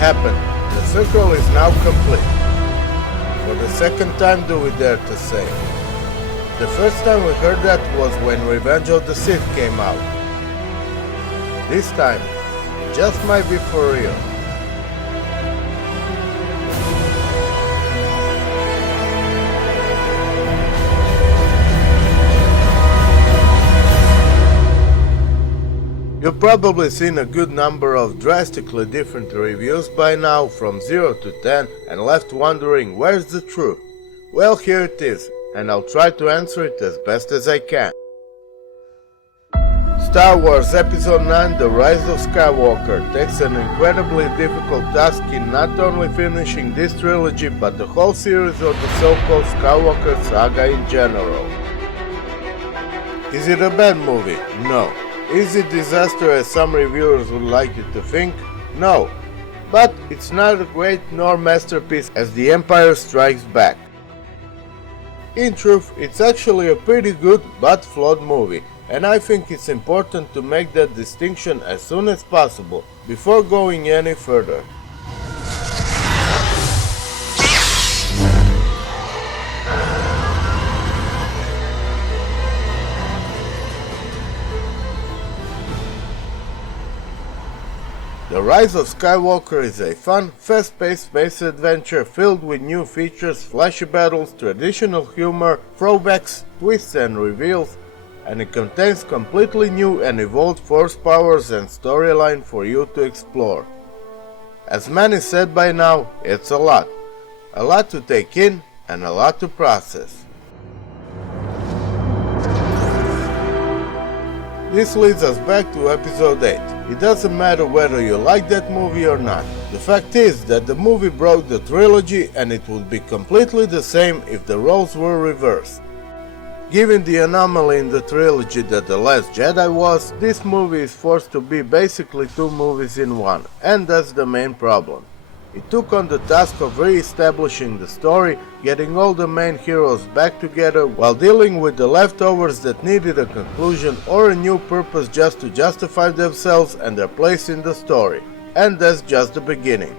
happened. The circle is now complete. For the second time do we dare to say. The first time we heard that was when Revenge of the Sith came out. This time, it just might be for real. You've probably seen a good number of drastically different reviews by now, from 0 to 10, and left wondering where's the truth. Well, here it is, and I'll try to answer it as best as I can. Star Wars Episode 9 The Rise of Skywalker takes an incredibly difficult task in not only finishing this trilogy but the whole series of the so-called Skywalker saga in general. Is it a bad movie? No. Is it disaster as some reviewers would like you to think? No. But it's not a great nor masterpiece as The Empire Strikes Back. In truth, it's actually a pretty good but flawed movie, and I think it's important to make that distinction as soon as possible, before going any further. The Rise of Skywalker is a fun, fast-paced space adventure filled with new features, flashy battles, traditional humor, throwbacks, twists and reveals, and it contains completely new and evolved force powers and storyline for you to explore. As many said by now, it's a lot to take in and a lot to process. This leads us back to episode 8. It doesn't matter whether you like that movie or not. The fact is that the movie broke the trilogy, and it would be completely the same if the roles were reversed. Given the anomaly in the trilogy that The Last Jedi was, this movie is forced to be basically two movies in one, and that's the main problem. It took on the task of re-establishing the story, getting all the main heroes back together while dealing with the leftovers that needed a conclusion or a new purpose just to justify themselves and their place in the story. And that's just the beginning.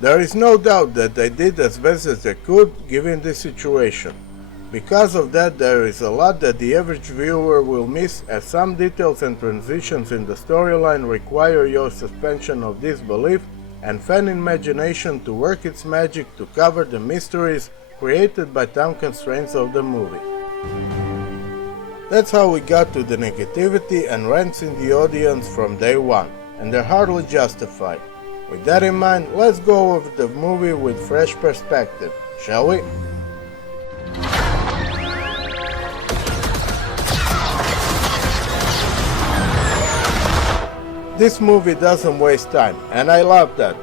There is no doubt that they did as best as they could given the situation. Because of that, there is a lot that the average viewer will miss, as some details and transitions in the storyline require your suspension of disbelief and fan imagination to work its magic to cover the mysteries created by time constraints of the movie. That's how we got to the negativity and rants in the audience from day one, and they're hardly justified. With that in mind, let's go over the movie with fresh perspective, shall we? This movie doesn't waste time, and I love that.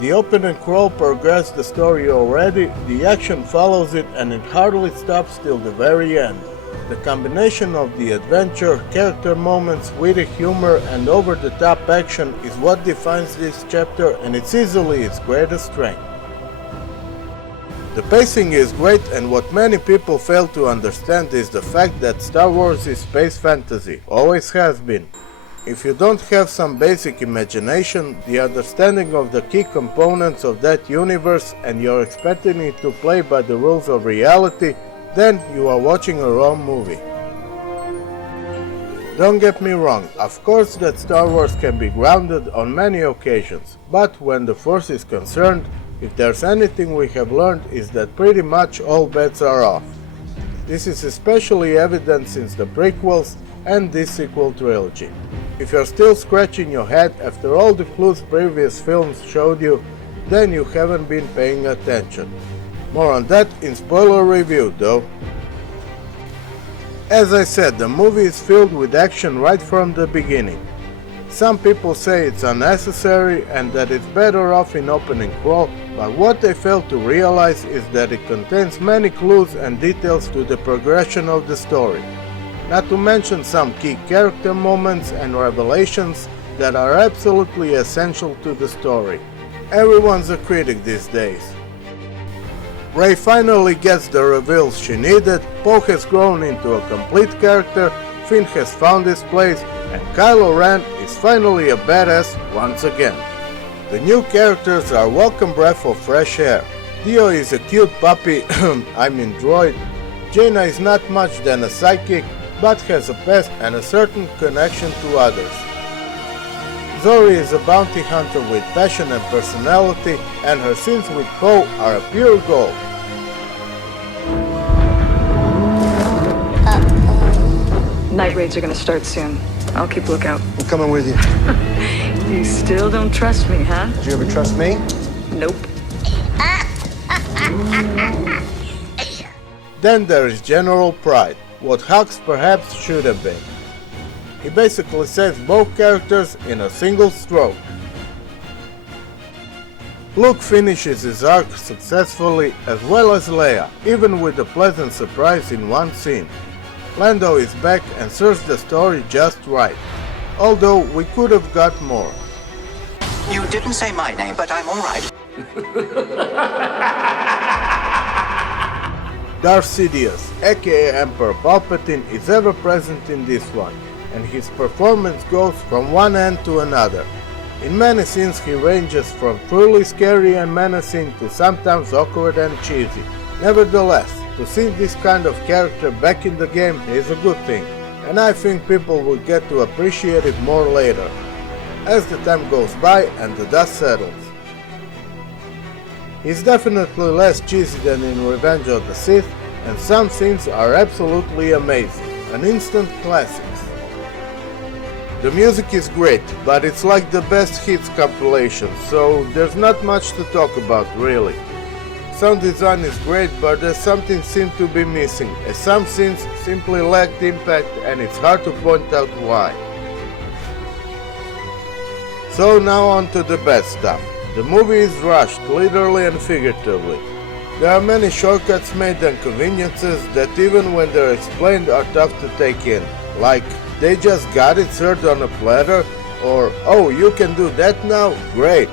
The open and crawl progress the story already, the action follows it, and it hardly stops till the very end. The combination of the adventure, character moments, witty humor, and over-the-top action is what defines this chapter, and it's easily its greatest strength. The pacing is great, and what many people fail to understand is the fact that Star Wars is space fantasy, always has been. If you don't have some basic imagination, the understanding of the key components of that universe, and you're expecting it to play by the rules of reality, then you are watching a wrong movie. Don't get me wrong, of course that Star Wars can be grounded on many occasions, but when the Force is concerned, if there's anything we have learned is that pretty much all bets are off. This is especially evident since the prequels and this sequel trilogy. If you're still scratching your head after all the clues previous films showed you, then you haven't been paying attention. More on that in spoiler review though. As I said, the movie is filled with action right from the beginning. Some people say it's unnecessary and that it's better off in open and crawl, but what they fail to realize is that it contains many clues and details to the progression of the story. Not to mention some key character moments and revelations that are absolutely essential to the story. Everyone's a critic these days. Rey finally gets the reveals she needed, Poe has grown into a complete character, Finn has found his place, and Kylo Ren is finally a badass once again. The new characters are a welcome breath of fresh air. Dio is a cute puppy, droid. Jaina is not much than a sidekick, but has a past and a certain connection to others. Zori is a bounty hunter with passion and personality, and her scenes with Poe are a pure gold. Night raids are gonna start soon. I'll keep lookout. I'm coming with you. You still don't trust me, huh? Did you ever trust me? Nope. Then there is General Pride, what Hux perhaps should have been. He basically saves both characters in a single stroke. Luke finishes his arc successfully, as well as Leia, even with a pleasant surprise in one scene. Lando is back and serves the story just right, although we could have got more. You didn't say my name, but I'm alright. Darth Sidious, aka Emperor Palpatine, is ever present in this one, and his performance goes from one end to another. In many scenes he ranges from truly scary and menacing to sometimes awkward and cheesy. Nevertheless, to see this kind of character back in the game is a good thing, and I think people will get to appreciate it more later, as the time goes by and the dust settles. He's definitely less cheesy than in Revenge of the Sith, and some scenes are absolutely amazing, an instant classics. The music is great, but it's like the best hits compilation, so there's not much to talk about really. Sound design is great, but there's something seems to be missing, as some scenes simply lacked impact and it's hard to point out why. So now on to the bad stuff. The movie is rushed, literally and figuratively. There are many shortcuts made and conveniences that even when they're explained are tough to take in, like they just got it served on a platter, or oh, you can do that now? Great.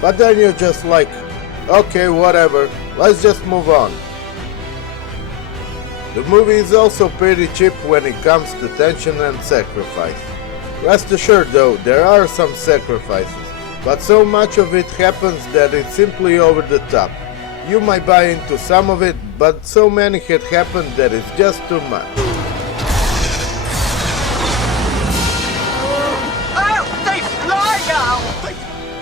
But then you're just like, okay, whatever, let's just move on. The movie is also pretty cheap when it comes to tension and sacrifice. Rest assured though, there are some sacrifices, but so much of it happens that it's simply over the top. You might buy into some of it, but so many had happened that it's just too much.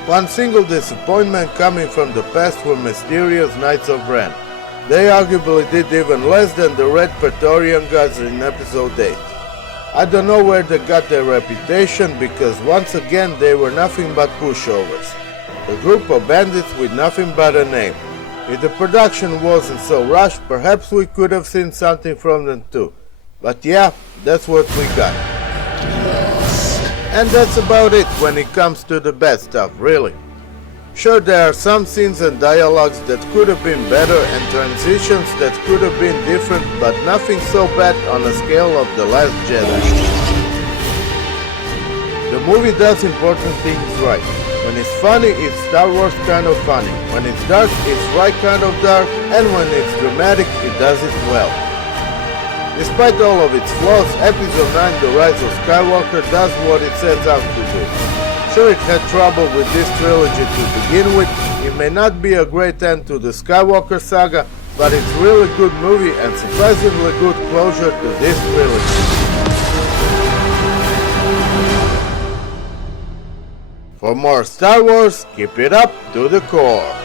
One single disappointment coming from the past were mysterious Knights of Ren. They arguably did even less than the Red Praetorian Guards in episode 8. I don't know where they got their reputation because once again they were nothing but pushovers. A group of bandits with nothing but a name. If the production wasn't so rushed, perhaps we could have seen something from them too. But yeah, that's what we got. And that's about it when it comes to the bad stuff, really. Sure, there are some scenes and dialogues that could have been better and transitions that could have been different, but nothing so bad on a scale of The Last Jedi. The movie does important things right. When it's funny, it's Star Wars kind of funny. When it's dark, it's right kind of dark. And when it's dramatic, it does it well. Despite all of its flaws, Episode 9 The Rise of Skywalker does what it sets out to do. Sure, it had trouble with this trilogy to begin with. It may not be a great end to the Skywalker saga, but it's a really good movie and surprisingly good closure to this trilogy. For more Star Wars, keep it up to the core.